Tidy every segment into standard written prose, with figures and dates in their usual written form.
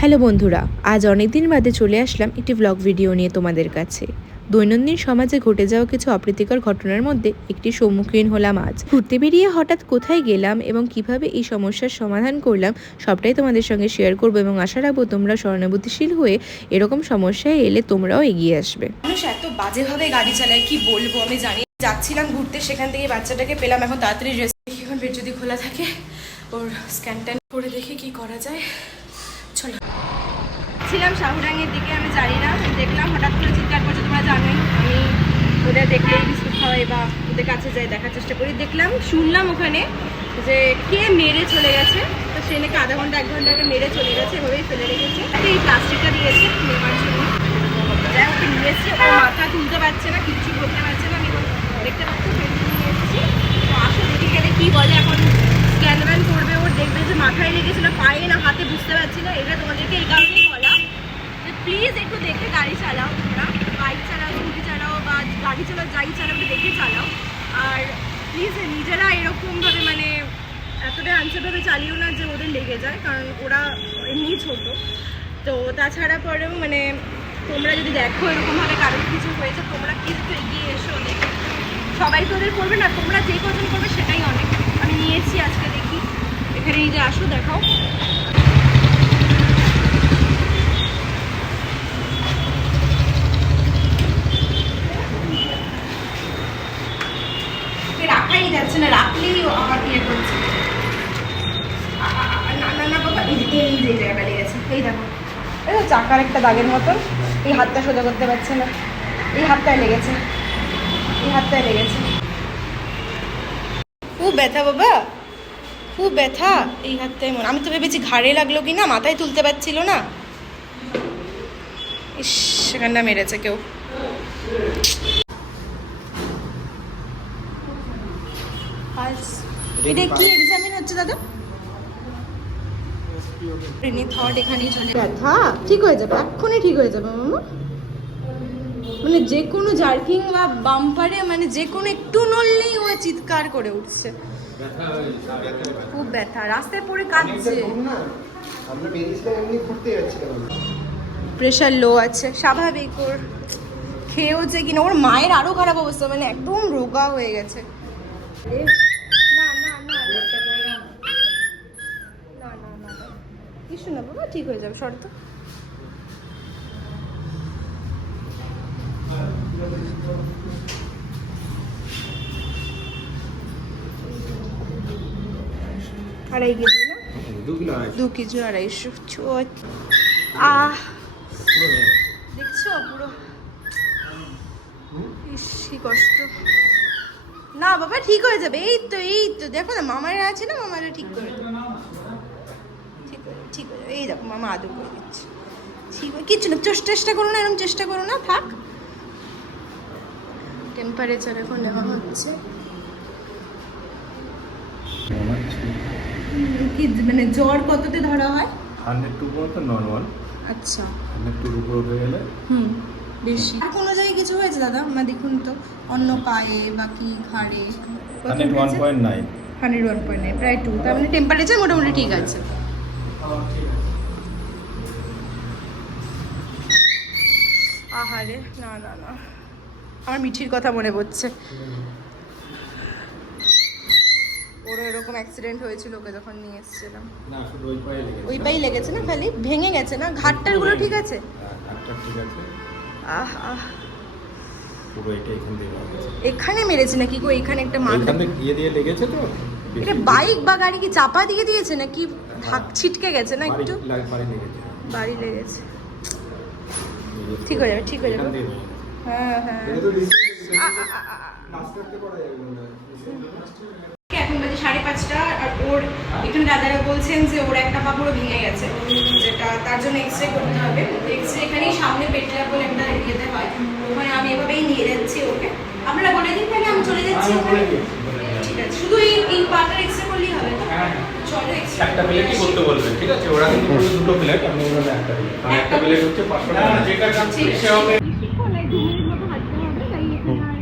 Hello বন্ধুরা, আজ অনেক দিন বাদে চলে আসলাম একটি ব্লগ ভিডিও নিয়ে তোমাদের কাছে। দৈনন্দিন সমাজে ঘটে যাওয়া কিছু অপ্রীতিকর ঘটনার মধ্যে একটি সম্মুখীন হলাম আজ। ঘুরতে বেরিয়ে হঠাৎ কোথায় গেলাম এবং কিভাবে এই সমস্যার সমাধান করলাম সবটাই তোমাদের সঙ্গে শেয়ার করবো এবং আশা রাখবো তোমরা সহানুভূতিশীল হয়ে এরকম সমস্যায় এলে তোমরাও এগিয়ে আসবে। মানুষ এত বাজেভাবে গাড়ি চালায় কি বলবো আমি জানি। যাচ্ছিলাম ঘুরতে, সেখান থেকে বাচ্চাটাকে পেলাম, এখন তাড়াতাড়ি ড্রেস দেখি, এখন বেড যদি খোলা থাকে ওর স্ক্যান ট্যান করে দেখি কি করা যায়। চলো, ছিলাম শাহুরাঙের দিকে, আমি জানি না, দেখলাম হঠাৎ করে চিৎকার করছে। তোমরা জানোই আমি ওদের দেখলেই বিস্কুট খাওয়াই বা ওদের কাছে যাই, দেখার চেষ্টা করি। দেখলাম, শুনলাম ওখানে যে কে মেরে চলে গেছে, তো সে নাকি আধা ঘন্টা 1 ঘন্টা আগে মেরে চলে গেছে, এভাবেই ফেলে রেখেছে। এই প্লাস্টিকটা দিয়েছে নেওয়ার জন্য, যাই ওকে নিয়েছি। ও মাথা তুলতে পারছে না, কিচ্ছু করতে পারছে না, আমি দেখতে পাচ্ছি নিয়ে এসেছি। তো আসো দেখি গেলে কী বলে। এখন স্ক্যান ভ্যান করবে, ওর দেখবে যে মাথায় লেগেছিল, পায়ে না হাতে বুঝতে পারছি না। এটা তোমাদেরকে এই কারণেই বলা যে প্লিজ একটু দেখে গাড়ি চালাও। তোমরা বাইক চালাও, স্কুটি চালাও বা গাড়ি চালাও, যাই চালাও একটু দেখে চালাও। আর প্লিজ নিজেরা এরকমভাবে মানে এতটাই আনসারভাবে চালিও না যে ওদের লেগে যায়, কারণ ওরা এমনি ছোট। তো তাছাড়া পরেও মানে তোমরা যদি দেখো এরকমভাবে কারোর কিছু হয়েছে, তোমরা কিন্তু এগিয়ে এসো। দেখে সবাই তো ওদের করবে না, তোমরা যে কজন করবে সেটাই অনেক। আমি নিয়েছি আজকে, দেখি এখানে এই যে আসো দেখাও। রাখাই যাচ্ছে না, রাখলেই আমার ইয়ে করছে। না না না বাবা, এই যে জায়গাটা লেগেছে, এই দেখো, এই তো চাকার একটা দাগের মতন। এই হাতটা সোজা করতে পারছে না, এই হাতটায় লেগেছে, এই হাতটায় লেগেছে। খুব ব্যথা বাবা, খুব ব্যথা এই হাতটায়। মনে আমি তো ভেবেছি ঘাড়ে লাগলো কি না, মাথায় তুলতে পারছিল না। ইস, সেখানটা মেরেছে কেউ। এটা কি এক্সামিন হচ্ছে দাদা? থট এখানেই চলে। ব্যথা ঠিক হয়ে যাবে, এক্ষুনি ঠিক হয়ে যাবে মামা। মানে যে কোনো জার্কিং বা বাম্পারে মানে যে কোনো একটু নড়লেই ও চিৎকার করে উঠছে। খুব ব্যথা, রাস্তায় পড়ে কাঁদছে। প্রেশার লো আছে, স্বাভাবিক। ওর খেয়েওছে কিনা, ওর মায়ের আরো খারাপ অবস্থা, মানে একদম রোগা হয়ে গেছে। না না না না না না কিছু না বাবা, ঠিক হয়ে যাবে, শর্ত। আড়াই কেজি না, 2 কেজি 250। দেখছো পুরো, ইস কি কষ্ট। না বাবা ঠিক হয়ে যাবে, এই তো এই তো দেখো না, মামারা আছে না, মামারা ঠিক করে দেবে। ঠিক হয়ে যাবে, এই দেখো মামা আদর করে দিচ্ছে। ঠিক কিচ্ছু না, চেষ্টা করো না, এরকম চেষ্টা করো না, থাক। টেম্পারেচার এখন নেওয়া হচ্ছে। কি মানে জ্বর কততে ধরা হয়? 102 তো নরমাল। আচ্ছা, 102 উপর উঠে গেলে বেশি। আর কোনো জায়গায় কিছু হয়েছে দাদা? আমার দেখুন তো, অন্য পায়ে বা কি ঘাড়ে? 101.9। 101.9, প্রায় 2। তার মানে টেম্পারেচার মোটামুটি ঠিক আছে। আহারে, না না না, আমার মিঠির কথা মনে পড়ছে। ওরও এরকম অ্যাক্সিডেন্ট হয়েছিল ওকে যখন নিয়ে এসেছিলাম। না, শুধু ওই পায়ে লেগেছে। ওই পায়ে লেগেছে না, খালি ভেঙে গেছে না? ঘাটটারগুলো ঠিক আছে? হাতটা ঠিক আছে। আহ আহ, পুরো এটা এখান দিয়ে লেগেছে। এখানে মেরেছে নাকি গো? এখানে একটা মাথা এখান থেকে গিয়ে দিয়ে লেগেছে তো। এটা বাইক বা গাড়ি কি চাপা দিয়ে দিয়েছে নাকি ছিটকে গেছে না একটু? বাড়ি লেগেছে। বাড়ি লেগেছে। ঠিক হয়ে যাবে, ঠিক হয়ে যাবে। হ্যাঁ হ্যাঁ। এখন বাজে 5:30, আর ওর এখানে দাদারা বলছেন যে ওর একটা পা পুরো ভেঙে গেছে, যেটা তার জন্য এক্স রে করতে হবে। এক্স রে এখানেই সামনে পেটলা বলে একটা যেতে হয়, ওখানে আমি এভাবেই নিয়ে যাচ্ছি ওকে। আপনারা বলে দিন তাহলে, আমি চলে যাচ্ছি ওখানে। ঠিক আছে, শুধু এই পাটার এক্স রে করলেই হবে তো? চলো এক্স রে। একটা প্লেটই করতে বলবেন, ঠিক আছে? ওরা কিন্তু দুটো প্লেট, আপনি বলবেন একটা প্লেট। আর একটা প্লেট হচ্ছে 500 টাকা। যেটা সে হবে। অনেক 2 মিনিট মতো হাঁটতে হবে, তাই এখানে আর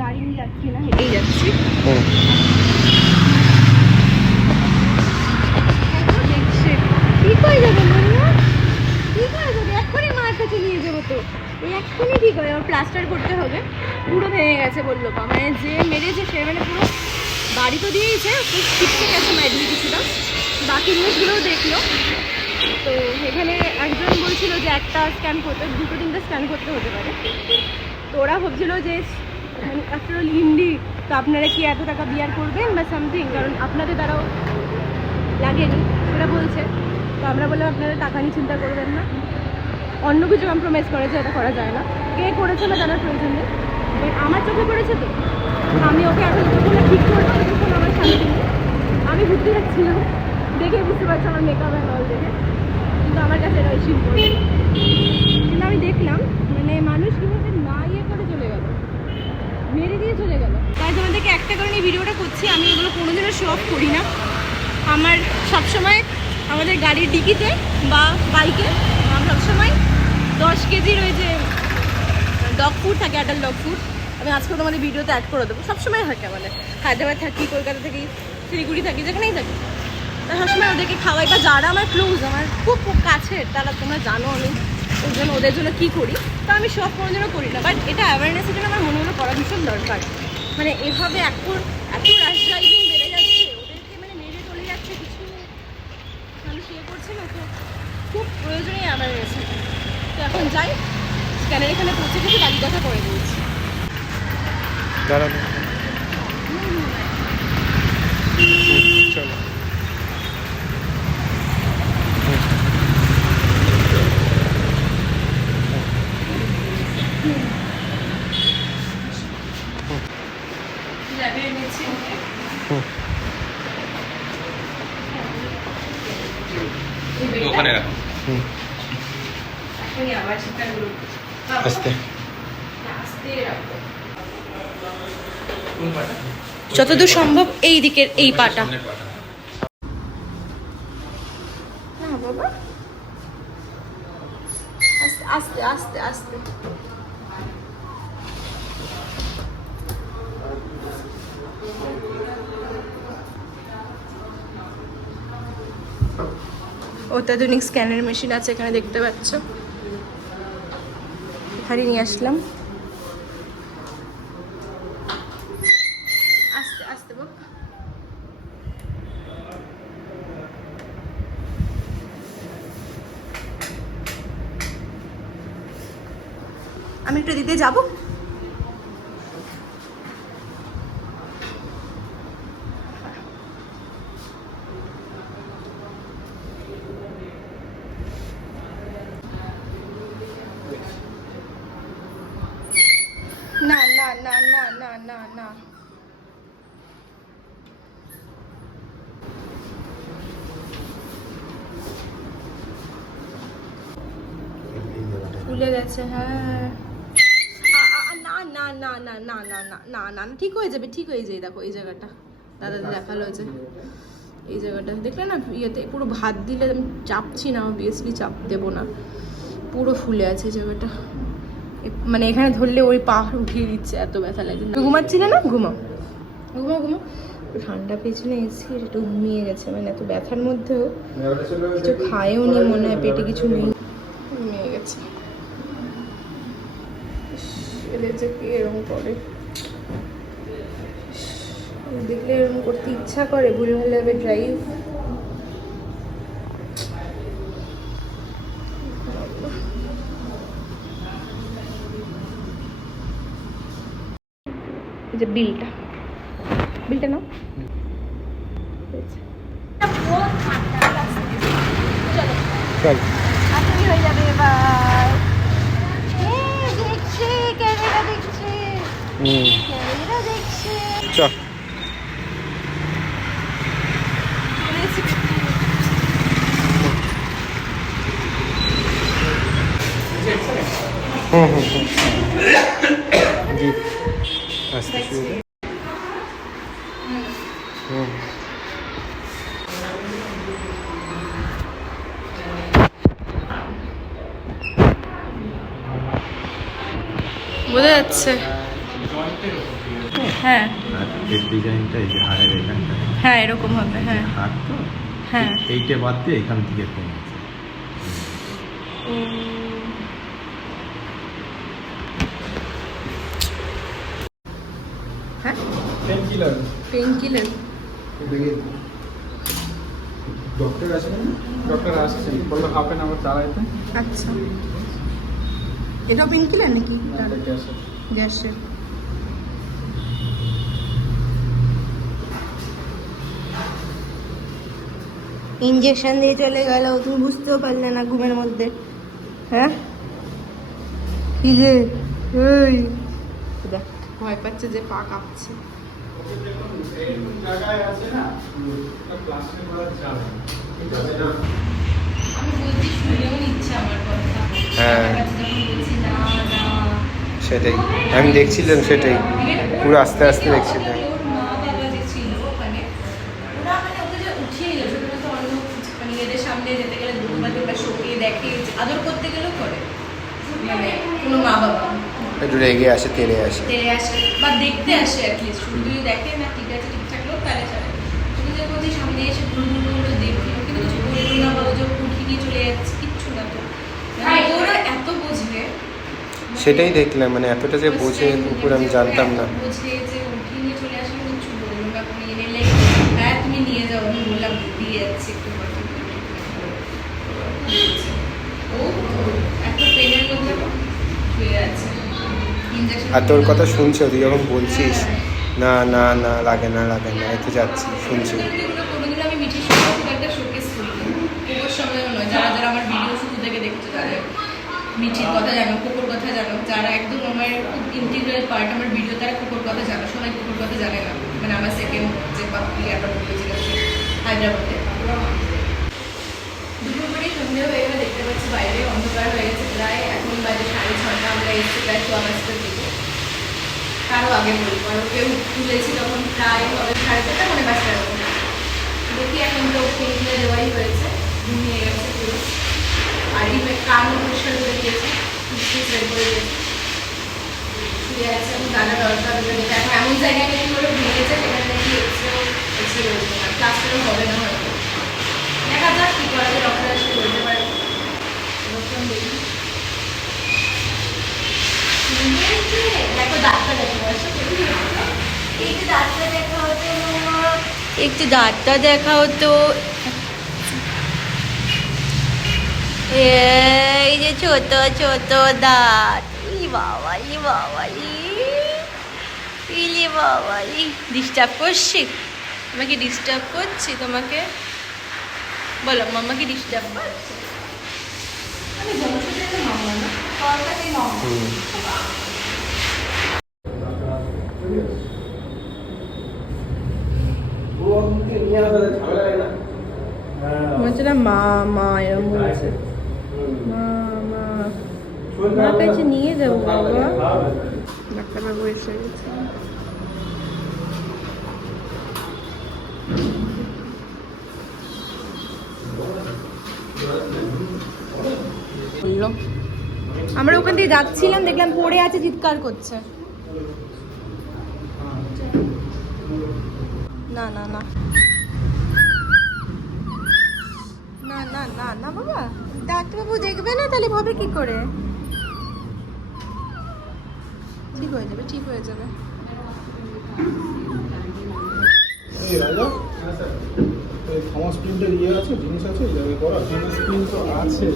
গাড়ি নিয়ে যাচ্ছি না, হেঁটেই যাচ্ছি। দেখছে ঠিক হয়ে যাবে না? প্লাস্টার করতে হবে, পুরো ভেঙে গেছে বললো পা, মানে যে মেরেছে সে মানে পুরো বাড়ি তো দিয়েছে, ছিটকে গেছে মাইডলি কিছুটা, বাকি জিনিসগুলোও দেখলো। তো এখানে একজন বলছিল যে একটা স্ক্যান করতে, 2-3টে স্ক্যান করতে হতে পারে। তো ওরা ভাবছিল যে আফটার অল হিন্দি, তো আপনারা কি এত টাকা বিয়ার করবেন বা সামথিং, কারণ আপনাদের দ্বারাও লাগেনি সেটা বলছে। তো আমরা বললাম আপনারা টাকা নিয়ে চিন্তা করবেন না, অন্য কিছু কম্প্রোমাইজ করেছে, এটা করা যায় না। কে করেছে না জানার প্রয়োজন নেই, বাট আমার চোখে পড়েছে তো আমি ওকে এখন যতক্ষণ ঠিক করবো ততক্ষণ আমার শান্তি নেই। আমি ঘুরতে যাচ্ছিলাম, দেখে বুঝতে পারছি আমার মেকআপ অ্যান্ড অল দেখে, কিন্তু আমার কাছে এটা ইস্যু পড়ে। কিন্তু আমি দেখলাম মানে মানুষ কীভাবে না ইয়ে করে চলে গেল, মেরে দিয়ে চলে গেল। তাই তোমাদেরকে একটা কারণে ভিডিওটা করছি, আমি এগুলো কোনোদিনও শো অফ করি না। আমার সবসময় আমাদের গাড়ির ডিকিতে বা বাইকে আমার সবসময় 10 কেজির ওই যে ডগ ফুড থাকে, অ্যাডাল্ট ডগ ফুড, আমি আজকে তোমাদের ভিডিওতে অ্যাড করে দেবো। সবসময় থাকে, মানে হায়দ্রাবাদ থাকি, কলকাতা থাকি, শিলিগুড়ি থাকি, যেখানেই থাকি, তা সবসময় ওদেরকে খাওয়াই। বা যারা আমার ক্লোজ, আমার খুব খুব কাছের, তারা তোমরা জানো আমি ওই জন্য ওদের জন্য কী করি। তো আমি সব কোনোদিনও করি না, বাট এটা অ্যাওয়ারনেসের জন্য আমার মনে হলো করা ভীষণ দরকার। মানে এভাবে এত র্যাশ ড্রাইভিং বেড়ে যাচ্ছে, ওদেরকে মানে মেরে চলে যাচ্ছে, কিছু মানুষ ইয়ে করছে না, তো খুব প্রয়োজনীয় অ্যাওয়ারনেস। তো এখন যাই, স্ক্যানের এখানে পৌঁছে গেছি, বাকি কথা করে দিয়েছি। দাঁড়ানো চলো। ওখানে রাখো। আস্তে যতদূর সম্ভব এই দিকের এই পাটা। না বাবা, আস্তে আস্তে আস্তে আস্তে। অত্যাধুনিক স্ক্যানের মেশিন আছে এখানে, দেখতে পাচ্ছ। এখানে নিয়ে আসলাম, আস্তে আস্তে বাবা। আমি একটু দিতে যাবো। না না না না না না না, ফুলে গেছে। হ্যাঁ, না না না না না না না না না, ঠিক হয়ে যাবে, ঠিক হয়ে যায়। দেখো এই জায়গাটা দাদা দেখালো যে এই জায়গাটা দেখলে না, ইয়েতে পুরো ভাত দিলে আমি চাপছি না, অবভিয়াসলি চাপ দেবো না, পুরো ফুলে আছে এই জায়গাটা। মানে এখানে ধরলে ওই পাহাড় উঠিয়ে দিচ্ছে, এত ব্যথা লাগে। ঘুমাচ্ছিলে না? ঘুমাও ঘুমাও ঘুমাও। ঠান্ডা পেছনে এসে একটু ঘুমিয়ে গেছে, মানে এত ব্যথার মধ্যেও কিছু খায়ও নি মনে হয়, পেটে কিছু নেই, ঘুমিয়ে গেছে। এদের যে কে এরকম করে, দেখলে এরকম করতে ইচ্ছা করে, ভুলে ভালে হবে ড্রাইভ। এই যে বিলটা নাও। চল আপনি হয়ে যাবে এবার। দেখছে ক্যামেরা, দেখছে ক্যামেরা, দেখছে। চল জি আস্তে বোঝা যাচ্ছে। হ্যাঁ এর ডিজাইনটা এই যে হাড়ের এখানটা, হ্যাঁ এরকম হবে। হ্যাঁ হাড় তো হ্যাঁ, এইটা বাদ দিয়ে এখান থেকে কমেছে। কিলার। Pain killer. ডক্টর আছে না? ডক্টর আসছে, বললো হাফ অ্যান আওয়ার দাঁড়াইতে। আচ্ছা, এটাও পেইন কিলার নাকি? গ্যাসের। ইঞ্জেকশন দিয়ে চলে গেল, তুমি বুঝতেও পারলে না ঘুমের মধ্যে। হ্যাঁ কি যে এই দেখ ভয় পাচ্ছে যে পা কাঁপছে। জায়গায় আছে না, প্লাস্টিক করা যাবে না। ঠিক আছে না? আমি বলছি শুনেও নিচ্ছে আমার কথা। হ্যাঁ। আমার কাছে যখন বলছি না না, সেটাই আমি দেখছিলাম, সেটাই পুরো আস্তে আস্তে দেখছিলাম। ওর মা বাবা যে ছিল ওখানে, ওরা মানে ওকে যে উঠিয়ে নিল ছোটবেলা তো অন্য মানে এদের সামনে যেতে গেলে দুবাতে বা শোকে দেখে আদর করতে গেলেও করে, মানে কোনো মা বাবা একটু রেগে আসে, তেড়ে আসে। তেড়ে আসে বা দেখতে আসে অ্যাটলিস্ট, শুধু যদি দেখে না ঠিক আছে ঠিকঠাক লোক তাহলে চলে। তুমি যে বলছি সামনে এসে ঘুরঘুর দেখলো কিন্তু কিছু বললো না বা ও যে উঠি নিয়ে চলে যাচ্ছে কিচ্ছু না তো, মানে ওরা এত বোঝে। সেটাই দেখলাম, মানে এতটা যে বোঝে কুকুর আমি জানতাম না। বোঝে যে উঠিয়ে নিয়ে চলে আসলে কিচ্ছু বললো না, কোনো এনে লেগে হ্যাঁ তুমি নিয়ে যাও, আমি বললাম দিয়ে যাচ্ছি একটু কথা বলে। ও তো এত পেনের মধ্যে শুয়ে আছে ইঞ্জেকশন। আর তোর কথা শুনছে, তুই যখন বলছিস না না না লাগে না লাগে না, এই তো যাচ্ছি শুনছি। কোনোদিন আমি মিঠির সঙ্গে খুব একটা শোকেস করি না, কুকুর সঙ্গেও নয়। যারা যারা আমার ভিডিও শুরু থেকে দেখছে তাদের মিঠির কথা জানো, কুকুর কথা জানো, যারা একদম আমার খুব ইন্টিগ্রাল পার্ট আমার ভিডিও, তারা কুকুর কথা জানো। সবাই কুকুর কথা জানে না, মানে আমার সেকেন্ড যে পাপি আবার বলেছিল সে হায়দ্রাবাদে। দুপুর পরেই সন্ধ্যে হয়ে গেলে দেখতে পাচ্ছি বাইরে অন্ধকার হয়ে গেছে প্রায়, এখন বাজে 6:30। আমরা এসেছি প্রায় 4:30টার দিকে, তারও আগে বলবো। আর ওকে তুলেছি তখন প্রায় হবে 4:30 মানে 5টার মতো। দেখি এখন তো পেনগুলো দেওয়াই হয়েছে, ঘুমিয়ে গেছে পুরো। আর এই কান পরিষ্কার করে দিয়েছে, ফুসফুস বের করে দিয়েছে, শুয়ে আছে। এখন গানা দরকার দেখে এখন এমন জায়গায় কি করে ভেঙেছে সেখানে নাকি এক্সরে রয়েছে না, প্লাস্টারও হবে না হয়তো। দেখা যাক কী করা যায়, ডক্টর আসলে বলতে পারে। দেখি দেখো ডাক্তার দেখো, একটু ডাক্তার দেখা হতো, একটু ডাক্তার দেখা হতো। এই যে ছোট ছোট দাঁত, ই বাবা ই বাবা ইলি বাবা ই। ডিস্টার্ব করছি আমাকে? ডিস্টার্ব করছি তোমাকে? বলো মাম্মাকে ডিস্টার্ব করছি? আমি বংশতে মাম্মা না, কলকাতায় মাম্মা। বলছে না মা মা এরকম বলছে, মা মা মার কাছে নিয়ে যাবো বাবা। ডাক্তারবাবু এসে গেছে। আমরা ওখান দিয়ে যাচ্ছিলাম, দেখলাম পড়ে আছে, চিৎকার করছে। না না না না না না না বাবা, ডাক্তারবাবু দেখবে না তাহলে ভাবে কি করে? ঠিক হয়ে যাবে, ঠিক হয়ে যাবে। এই রাজা, এই থমাস প্রিন্টের ইয়ে আছে, জিনিস আছে জায়গায় করা? জিনিস প্রিন্ট তো আছে।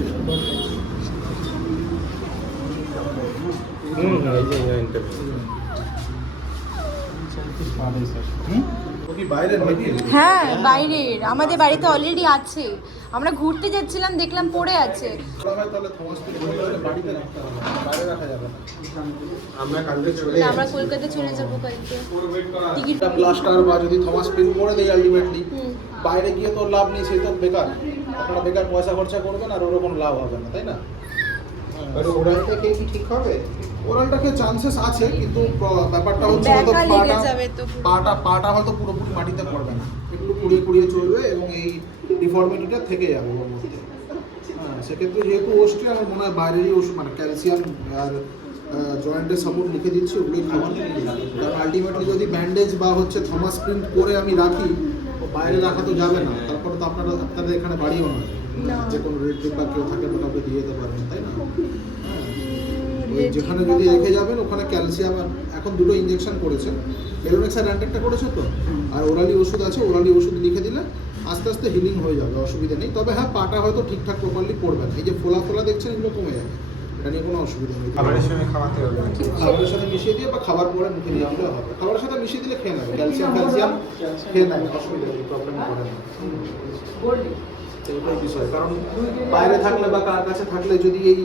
এই যে ইন্টারভিউ। হ্যাঁ বাইরের, আমাদের বাড়িতে অলরেডি আছে। আমরা ঘুরতে যাচ্ছিলাম, দেখলাম পড়ে আছে। আমরা কালকে চলে আমরা কলকাতা চলে যাবো কালকে। টিকিট প্লাস্টার বা যদি থমাস প্রিন্ট করে দেয় আলটিমেটলি, বাইরে গিয়ে তোর লাভ নেই, সেই তো বেকার। আপনারা বেকার পয়সা খরচা করবেন আর ওর কোনো লাভ হবে না, তাই না? ওরালটা খেয়ে কি ঠিক হবে? ওরালটা খেয়ে চান্সেস আছে, কিন্তু ব্যাপারটা হচ্ছে হয়তো পাটা হয়তো পুরোপুরি মাটিতে পড়বে না, একটু কুড়িয়ে কুড়িয়ে চলবে এবং এই ডিফর্মিটিটা থেকে যাবে ওর মধ্যে। হ্যাঁ, সেক্ষেত্রে যেহেতু ওষুধটি আমার মনে হয় বাইরেরই ওষুধ, মানে ক্যালসিয়াম আর জয়েন্টের সাপোর্ট লিখে দিচ্ছি, ওগুলোই খাবার। কারণ আলটিমেটলি যদি ব্যান্ডেজ বা হচ্ছে থমাস প্রিন্ট করে আমি রাখি, বাইরে রাখা তো যাবে না। তারপরে তো আপনাদের এখানে বাড়িও না, যে কোনো রিলেটিভ বা কেউ থাকে ওটা আপনি দিয়ে যেতে পারবেন, তাই না? হ্যাঁ, ওই যেখানে যদি রেখে যাবেন ওখানে ক্যালসিয়াম এখন 2টো ইঞ্জেকশন করেছে, মেলোনেক্সা র্যান্ডেটটা করেছে তো, আর ওরালি ওষুধ আছে, ওরালি ওষুধ লিখে দিলে আস্তে আস্তে হিলিং হয়ে যাবে, অসুবিধা নেই। তবে হ্যাঁ, পাটা হয়তো ঠিকঠাক প্রপারলি পড়বে না, এই যে ফোলা ফোলা দেখছেন এগুলো কমে যাবে, এটা নিয়ে কোনো অসুবিধা নেই। খাবারের সঙ্গে খাওয়াতে হবে। খাবারের সাথে মিশিয়ে দিয়ে বা খাবার পরে মুখে দিয়ে আনলে হবে, খাবারের সাথে মিশিয়ে দিলে খেয়ে নেবে, ক্যালসিয়াম খেয়ে নেবে, অসুবিধা নেই, প্রবলেম করে না। এইটাই বিষয়, কারণ বাইরে থাকলে বা কার কাছে থাকলে যদি এই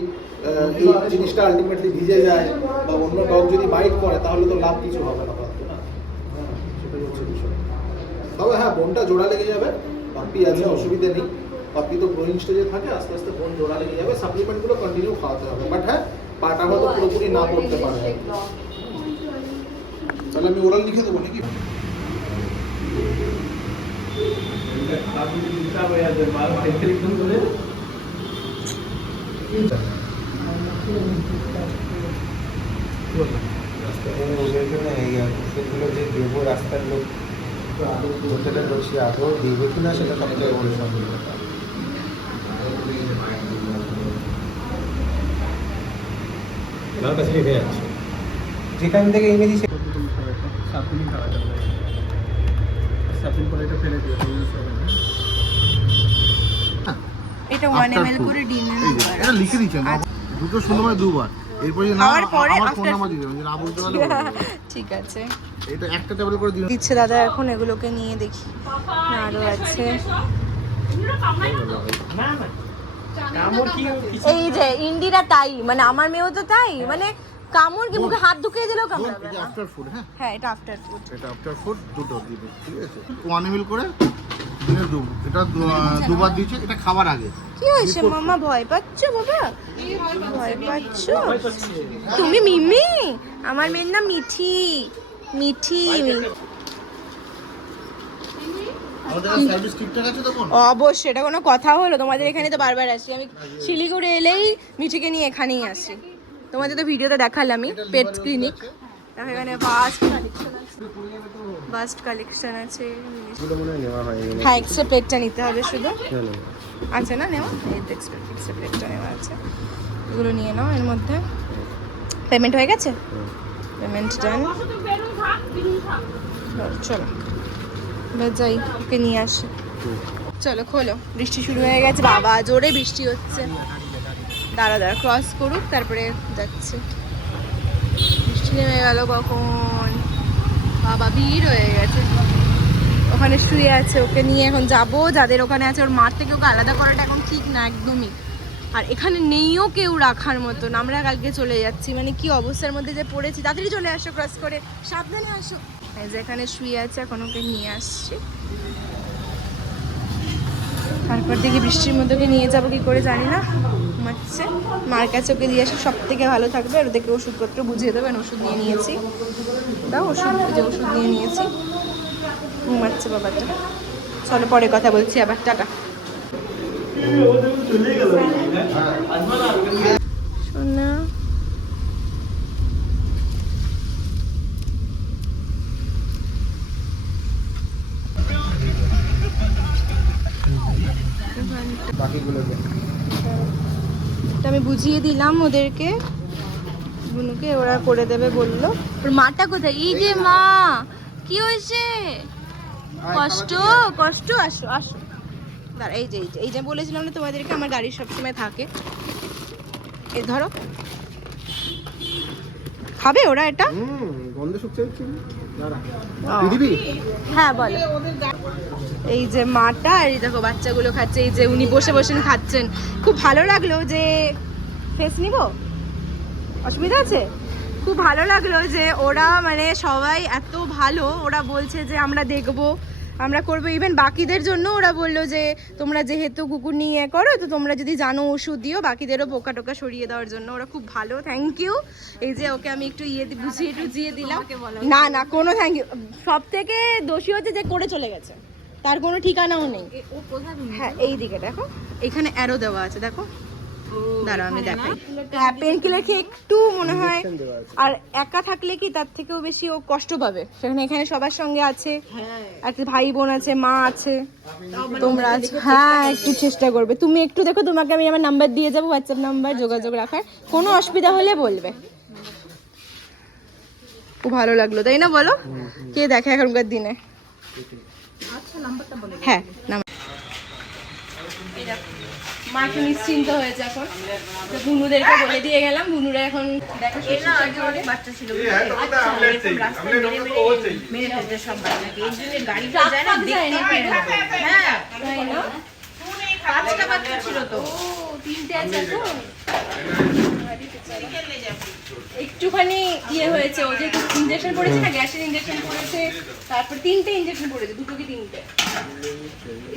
জিনিসটা আলটিমেটলি ভিজে যায় বা অন্য ডগ যদি বাইট করে তাহলে তো লাভ কিছু হবে না, পারতো না। সেটাই হচ্ছে বিষয়। তবে হ্যাঁ, বোনটা জোড়া লেগে যাবে, পাপ্পি আছে, অসুবিধা নেই। পাপ্পি তো গ্রোয়িং স্টেজে থাকে, আস্তে আস্তে বোন জোড়া লেগে যাবে, সাপ্লিমেন্টগুলো কন্টিনিউ খাওয়াতে হবে। বাট হ্যাঁ, পাটা হয়তো পুরোপুরি না পড়তে পারে। তাহলে আমি ওরাল লিখে দেবো নাকি? ওদের জন্য এই ওষুধগুলো যে দেবো রাস্তার লোক হোটেলে বসে আদৌ দেবে কিনা সেটা সবথেকে বড় সমস্যা। যেখান থেকে এনেছি এটা 1 ml করে ডিনার এটা লিখে দিচ্ছেন, দুটো সময় দুবার, এরপরে না খাওয়ার পরে আবার after- ফোন নাম্বার দিবেন, যে না বলতে পারলে ঠিক আছে। এটা একটা টেবিল করে দিন। দিচ্ছে দাদা, এখন এগুলোকে নিয়ে দেখি না আরো আছে। এই যে ইন্দিরা তাই, মানে আমার মেয়েও তো তাই, মানে কামড় কি মুখে হাত ঢুকিয়ে দিলেও কামড়াবে না। আফটার ফুড, হ্যাঁ হ্যাঁ, এটা আফটার ফুড। এটা আফটার ফুড দুটো দিবে, ঠিক আছে? 1 ml করে দিনে এটা দুবার দিচ্ছে, এটা খাবার আগে। কি হয়েছে মামা, ভয় পাচ্ছ বাবা? ভয় পাচ্ছ তুমি? মিমি, আমার মেয়ের নাম মিঠি। মিঠি আমাদের সার্ভিস ঠিকঠাক আছে তো বোন? অবশ্যই, এটা কোনো কথা হলো? তোমাদের এখানে তো বারবার আসি আমি, শিলিগুড়ি এলেই মিঠিকে নিয়ে এখানেই আসি। তোমাদের তো ভিডিওতে দেখালামই, পেট ক্লিনিক। দেখো এখানে বাস্ট কালেকশন আছে। এগুলো মনে হয় নেওয়া হয়। হ্যাঁ, এক্সট্রা প্লেটটা নিতে হবে শুধু। আছে না নেওয়া? এই তো এক্সট্রা প্লেটটা নেওয়া আছে, এগুলো নিয়ে নাও। এর মধ্যে পেমেন্ট হয়ে গেছে? পেমেন্ট ডান। চলো এবার যাই, ওকে নিয়ে আসি। চলো খোলো, বৃষ্টি শুরু হয়ে গেছে বাবা, জোরে বৃষ্টি হচ্ছে। দাঁড়া দাঁড়া, ক্রস করুক তারপরে যাচ্ছে। বৃষ্টি নেমে গেল কখন, বাবা ভিড় হয়ে গেছে। ওখানে শুয়ে আছে, ওকে নিয়ে এখন যাবো। যাদের ওখানে আছে ওর মার থেকে ওকে আলাদা করাটা এখন ঠিক না একদমই। আর এখানে নেইও কেউ রাখার মতন, আমরা কালকে চলে যাচ্ছি, মানে কি অবস্থার মধ্যে যে পড়েছি। তাড়াতাড়ি চলে আসো, ক্রস করে সাবধানে আসো। এই যে এখানে শুয়ে আছে, এখন ওকে নিয়ে আসছি। তারপর দেখি বৃষ্টির মধ্যে ওকে নিয়ে যাবো কি করে জানি না, ঘুমাচ্ছে। মার কাছে ওকে দিয়ে আসি, সব থেকে ভালো থাকবে। আর ওদেরকে ওষুধপত্র বুঝিয়ে দেবেন, ওষুধ নিয়ে নিয়েছি। দাও ওষুধ, যে ওষুধ নিয়ে নিয়েছি। ঘুমাচ্ছে বাবাটা। চলো পরে কথা বলছি আবার, টাটা। সোনা বাকিগুলোকে এটা আমি বুঝিয়ে দিলাম ওদেরকে, বুনুকে, ওরা করে দেবে বললো। ওর মাটা কোথায়? এই যে মা, কি হয়েছে? কষ্ট কষ্ট, আসো আসো। দাঁড়া, এই যে বলেছিলাম না তোমাদেরকে, আমার গাড়ি সবসময় থাকে। এই ধরো, খাবে ওরা এটা? গন্ধ শুকছে দাঁড়া দিবি। হ্যাঁ বলো। এই যে মাটা, আর এই দেখো বাচ্চাগুলো খাচ্ছে। এই যে উনি বসে বসে খাচ্ছেন, খুব ভালো লাগলো। যে ফেস নিব, অসুবিধা আছে? খুব ভালো লাগলো যে ওরা মানে সবাই এত ভালো, ওরা বলছে যে আমরা দেখবো, আমরা করবো। ইভেন বাকিদের জন্য ওরা বললো যে তোমরা যেহেতু কুকুর নিয়ে করো, তো তোমরা যদি জানো ওষুধ দিও, বাকিদেরও পোকা টোকা সরিয়ে দেওয়ার জন্য। ওরা খুব ভালো, থ্যাংক ইউ। এই যে ওকে আমি একটু বুঝিয়ে টুঝিয়ে দিলাম। না না, কোনো থ্যাংক ইউ। সব থেকে দোষী হচ্ছে যে করে চলে গেছে, তার কোনো ঠিকানাও নেই। হ্যাঁ, এই দিকে দেখো, এখানে অ্যারো দেওয়া আছে, দেখো। দাঁড়াও আমি দেখাই। হ্যাঁ, পেন কিলার খেয়ে একটু মনে হয়, আর একা থাকলে কি তার থেকেও বেশি ও কষ্ট পাবে। সেখানে এখানে সবার সঙ্গে আছে, আর ভাই বোন আছে, মা আছে, তোমরা আছো। হ্যাঁ, একটু চেষ্টা করবে। তুমি একটু দেখো, তোমাকে আমি আমার নাম্বার দিয়ে যাবো, হোয়াটসঅ্যাপ নাম্বার, যোগাযোগ রাখার। কোনো অসুবিধা হলে বলবে। খুব ভালো লাগলো, তাই না বলো? কে দেখে এখনকার দিনে? হ্যাঁ, মা একটু নিশ্চিন্ত হয়েছে এখন। তো বুনুদেরকে বলে দিয়ে গেলাম, বুনুরা এখন দেখা বাচ্চা ছিল একটুখানি ইয়ে হয়েছে, ও যে ইঞ্জেকশন পড়েছে না, গ্যাসের ইঞ্জেকশন পড়েছে, তারপর 3টে ইঞ্জেকশন পড়েছে, 2টো কি 3টে,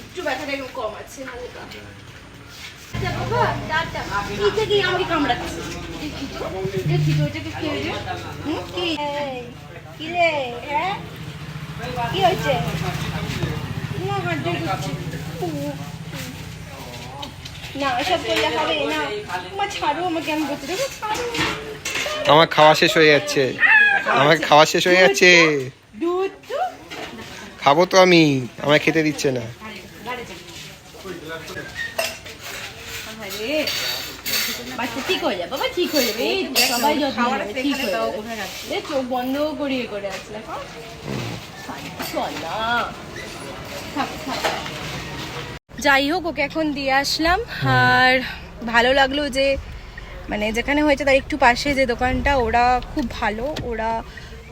একটু ব্যথাটা একটু কম আছে হালকা। বাবা দাদা কি থেকে আমাকে কামড়াচ্ছে, এটাকে কি হয়েছে? কি রে, হ্যাঁ কি হয়েছে? না হাত দিয়ে দিচ্ছে না, এসব করলে হবে না। আমার ছাড়ো, আমাকে আমি বলতে দেবো, ছাড়ো। আমার খাওয়া শেষ হয়ে যাচ্ছে, আমার খাওয়া শেষ হয়ে যাচ্ছে, দুধ তো খাবো তো আমি, আমায় খেতে দিচ্ছে না। বাচ্চা ঠিক হয়ে যাবে, বাবা ঠিক হয়ে যাবে, এই সবাই যত্ন নেবে, ঠিক হয়ে যাবে। চোখ বন্ধ করিয়ে করে আছে দেখো, চল না। যাই হোক, ওকে এখন দিয়ে আসলাম। আর ভালো লাগলো যে মানে যেখানে হয়েছে তার একটু পাশে যে দোকানটা, ওরা খুব ভালো, ওরা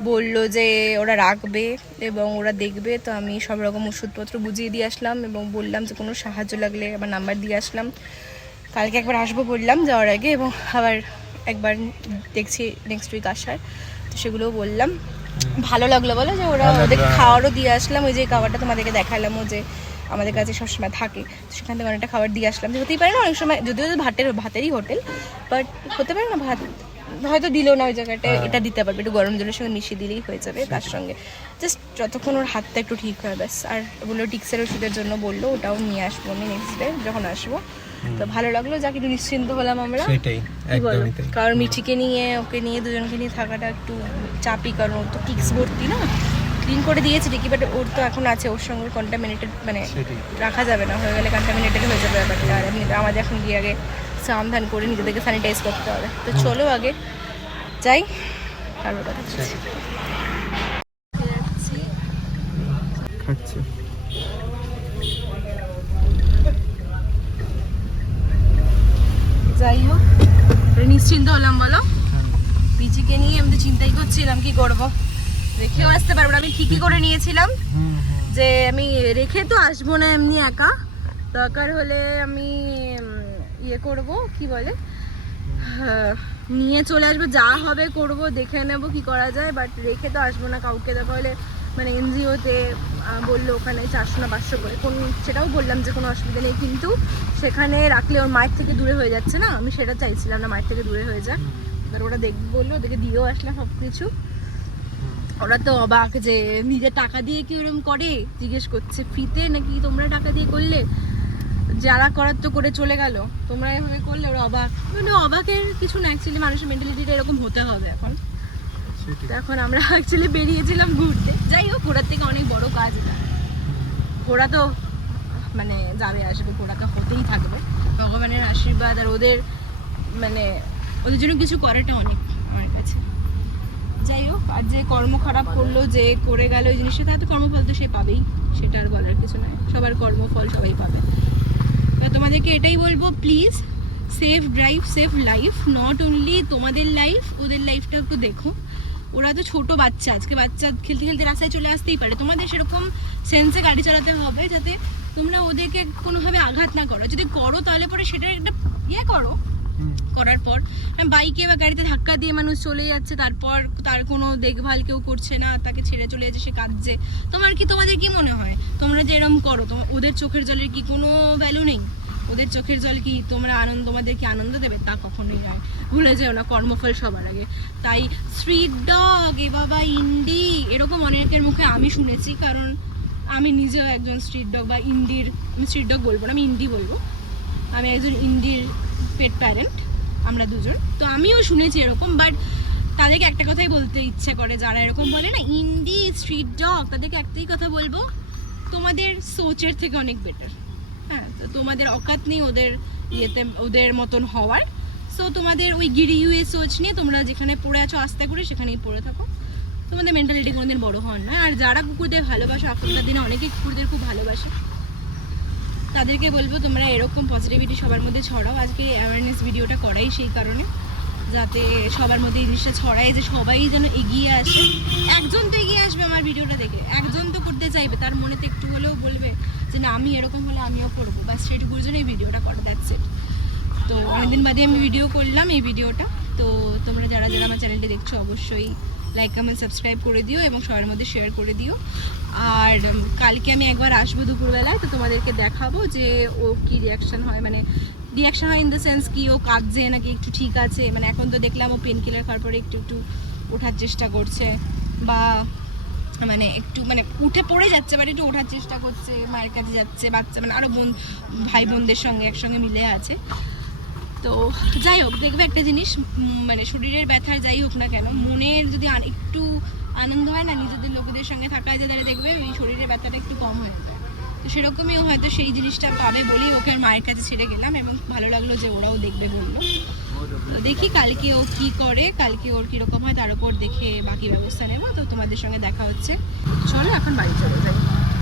বললো যে ওরা রাখবে এবং ওরা দেখবে। তো আমি সব রকম ওষুধপত্র বুঝিয়ে দিয়ে আসলাম এবং বললাম যে কোনো সাহায্য লাগলে আমার নাম্বার দিয়ে আসলাম। কালকে একবার আসবো বললাম যাওয়ার আগে, এবং আবার একবার দেখছি নেক্সট উইক আসার, তো সেগুলোও বললাম। ভালো লাগলো বলো যে ওরা, ওদেরকে খাওয়ারও দিয়ে আসলাম। ওই যে খাবারটা তোমাদেরকে দেখালামও যে আমাদের কাছে সবসময় থাকে, তো সেখান থেকে অনেকটা খাবার দিয়ে আসলাম। যে হতেই পারে না অনেক সময়, যদিও ভাতেরই হোটেল, বাট হতে পারে না ভাত হয়তো দিলেও না ওই জায়গাটায়, এটা দিতে পারবে, একটু গরম জলের সঙ্গে মিশিয়ে দিলেই হয়ে যাবে তার সঙ্গে, জাস্ট যতক্ষণ ওর হাতটা একটু ঠিক হয় ব্যাস। আর বললো টিক্সের ওষুধের জন্য বললো, ওটাও নিয়ে আসবো আমি নেক্সট ডে যখন আসবো। তো ভালো লাগলো, যাকে একটু নিশ্চিন্ত হলাম আমরা, সেটাই একদমই তাই। কারণ মিঠিকে নিয়ে, ওকে নিয়ে, দুজনকে নিয়ে থাকাটা একটু চাপই, কারণ ওর তো টিক্স ভর্তি না। ক্লিন করে দিয়েছি ঠিকই, বাট ওর তো এখন আছে, ওর সঙ্গে কন্টামিনেটেড, মানে রাখা যাবে না, হয়ে গেলে কন্টামিনেটেড হয়ে যাবে ব্যাপারটা। আর আমাদের এখন গিয়ে আগে স্নান ধান করে নিজেদেরকে স্যানিটাইজ করতে হবে। তো চলো আগে যাই, তারপর কথা বলছি। খাচ্ছে যাই হোক, নিশ্চিন্ত হলাম বলো। পিচিকে নিয়ে আমি তো চিন্তাই করছিলাম কি করব, রেখেও আসতে পারবো না। আমি ঠিকই করে নিয়েছিলাম যে আমি রেখে তো আসবো না এমনি একা, দরকার হলে আমি ইয়ে করব, কি বলে, নিয়ে চলে আসবো, যা হবে করব, দেখে নেব কি করা যায়, বাট রেখে তো আসবো না কাউকে। তাহলে মানে এনজিওতে বললো ওখানে 400 না 500 করে, সেটাও বললাম যে কোনো অসুবিধা নেই, কিন্তু সেখানে রাখলে ওর মায়ের থেকে দূরে হয়ে যাচ্ছে না, আমি সেটা চাইছিলাম না, মায়ের থেকে দূরে হয়ে যাক। এবার ওরা দেখবে বললো, ওদেরকে দিয়েও আসলাম সব কিছু। ওরা তো অবাক যে নিজের টাকা দিয়ে কি ওরকম করে, জিজ্ঞেস করছে ফ্রিতে নাকি তোমরা টাকা দিয়ে করলে, যারা করার তো করে চলে গেল, তোমরা এভাবে করলে। ওরা অবাক, মানে অবাকের কিছু না, অ্যাকচুয়ালি মানুষের মেন্টালিটিটা এরকম হতে হবে এখন। তো এখন আমরা অ্যাকচুয়ালি বেরিয়েছিলাম ঘুরতে, যাই হোক ঘোরার থেকে অনেক বড় কাজ এটা। ঘোরা তো মানে যাবে আসবে, ঘোরা তো হতেই থাকবে, ভগবানের আশীর্বাদ। আর ওদের মানে ওদের জন্য কিছু করাটা অনেক আমার কাছে। যাই হোক, আর যে কর্ম খারাপ করলো, যে করে গেল ওই জিনিসটা, তার তো কর্মফল তো সে পাবেই, সেটা আর বলার কিছু নয়, সবার কর্মফল সবাই পাবে। তোমাদেরকে এটাই বলবো, please safe drive, safe life, not only তোমাদের লাইফ, ওদের লাইফটা একটু দেখো। ওরা তো ছোট বাচ্চা, আজকে বাচ্চা খেলতে খেলতে রাস্তায় চলে আসতেই পারে, তোমাদের সেরকম সেন্সে গাড়ি চালাতে হবে যাতে তোমরা ওদেরকে কোনোভাবে আঘাত না করো। যদি করো তাহলে পরে সেটা একটা ইয়ে করো, করার পর বাইকে বা গাড়িতে ধাক্কা দিয়ে মানুষ চলে যাচ্ছে, তারপর তার কোনো দেখভাল কেউ করছে না, তাকে ছেড়ে চলে যাচ্ছে, সে কাঁদছে। তোমাদের কি মনে হয় তোমরা যে এরকম করো, ওদের চোখের জলের কি কোনো ভ্যালু নেই? ওদের চোখের জল কি তোমাদের কি আনন্দ দেবে? তা কখনোই নয়, ভুলে যেও না, কর্মফল সবার আগে। তাই স্ট্রিট ডগ, এ বাবা ইন্ডি, এরকম অনেকের মুখে আমি শুনেছি, কারণ আমি নিজেও একজন স্ট্রিট ডগ বা ইন্ডির, আমি স্ট্রিট ডগ বলবো না, আমি ইন্ডি বলবো, আমি একজন ইন্ডির পেট প্যারেন্ট, আমরা দুজন। তো আমিও শুনেছি এরকম, বাট তাদেরকে একটা কথাই বলতে ইচ্ছে করে, যারা এরকম বলে না ইন্ডি স্ট্রিট ডগ, তাদেরকে একটাই কথা বলবো, তোমাদের সোচের থেকে অনেক বেটার। হ্যাঁ, তো তোমাদের অকাত নেই ওদের ইয়েতে, ওদের মতন হওয়ার। সো তোমাদের ওই গিরিউয়ে সোচ নিয়ে তোমরা যেখানে পড়ে আছো আস্তে করে সেখানেই পড়ে থাকো। তোমাদের মেন্টালিটি কোনোদিন বড় হওয়ার না। আর যারা কুকুরদের ভালোবাসো, এখনকার দিনে অনেকে কুকুরদের খুব ভালোবাসে, তাদেরকে বলবো তোমরা এরকম পজিটিভিটি সবার মধ্যে ছড়াও। আজকে অ্যাওয়ারনেস ভিডিওটা করাই সেই কারণে, যাতে সবার মধ্যে এই জিনিসটা ছড়ায় যে সবাই যেন এগিয়ে আসে। একজন তো এগিয়ে আসবে আমার ভিডিওটা দেখে, একজন তো করতে চাইবে, তার মনেতে একটু হলেও বলবে যে না আমি এরকম হলে আমিও করবো, ব্যাস সেটুকুর জন্য এই ভিডিওটা করা, দ্যাটস ইট। তো অনেকদিন বাদে আমি ভিডিও করলাম এই ভিডিওটা। তো তোমরা যারা যারা আমার চ্যানেলটি দেখছো অবশ্যই লাইক কমেন্ট সাবস্ক্রাইব করে দিও এবং সবার মধ্যে শেয়ার করে দিও। আর কালকে আমি একবার আসবো দুপুরবেলা, তো তোমাদেরকে দেখাবো যে ও কী রিয়াকশান হয়, মানে রিয়াকশান হয় ইন দ্য সেন্স কি ও কাঁদছে নাকি একটু ঠিক আছে। মানে এখন তো দেখলাম ও পেন কিলার খাওয়ার পরে একটু একটু ওঠার চেষ্টা করছে, বা মানে একটু মানে উঠে পড়ে যাচ্ছে, বাট একটু ওঠার চেষ্টা করছে, মায়ের কাছে যাচ্ছে, বাচ্চা মানে আরও ভাই বোনদের সঙ্গে একসঙ্গে মিলে আছে। তো যাই হোক, দেখবে একটা জিনিস, মানে শরীরের ব্যথার যাই হোক না কেন, মনের যদি একটু আনন্দ হয় না, নিজেদের লোকেদের সঙ্গে থাকা যায়, তাহলে দেখবে ওই শরীরের ব্যথাটা একটু কম হয়ে যায়। তো সেরকমই হয়তো সেই জিনিসটা পাবে বলেই ওকে মায়ের কাছে ছেড়ে গেলাম, এবং ভালো লাগলো যে ওরাও দেখবে বললো। তো দেখি কালকে ও কি করে, কালকে ওর কীরকম হয় তার উপর দেখে বাকি ব্যবস্থা নেবো। তো তোমাদের সঙ্গে দেখা হচ্ছে, চলো এখন বাড়ি চলে যাই।